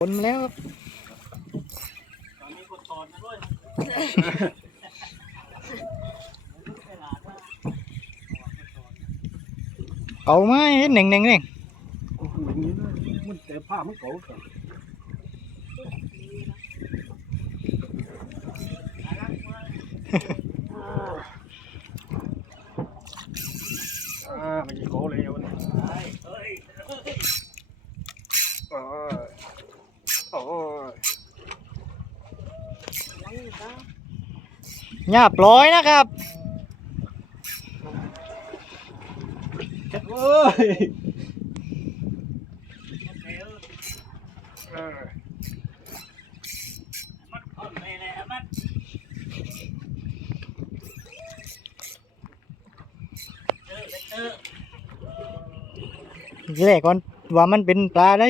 คนแล้วตอนนี้กดตอนด้วยเอาไหมหนึ่งหนึ่งหนึ่งมันแต่ผ้ามันเก่าจังอ่ามันจะโกเลยวันนี้โอ้ยโอ้ย หยาบร้อยนะครับเอ้ยเออทีแรกก่อนว่ามันเป็นปลาเอา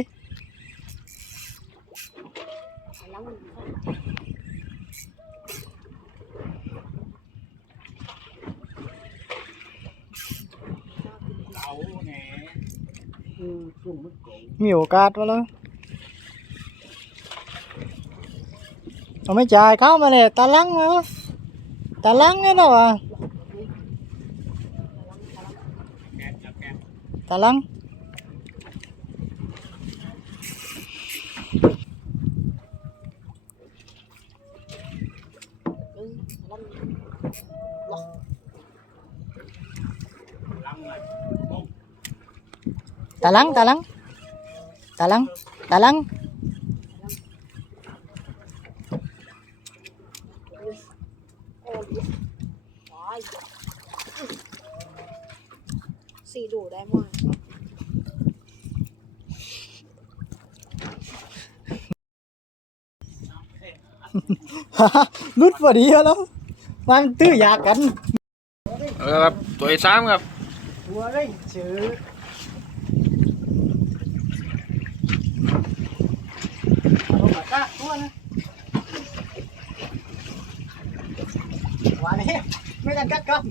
อืมซุ่มมันเก่า มีโอกาสวะแล้วเอาไม่จ่ายเข้ามาเลยตาลังมาวะตาลังเนี่ยนะวะ แกะจับแกะ ตาลัง พอดีแล้วมันตื้ออยากกัน ครับตัวไอ้สามครับ ตัวเร่งเชือ วันนี้ไม่กันกัดกัน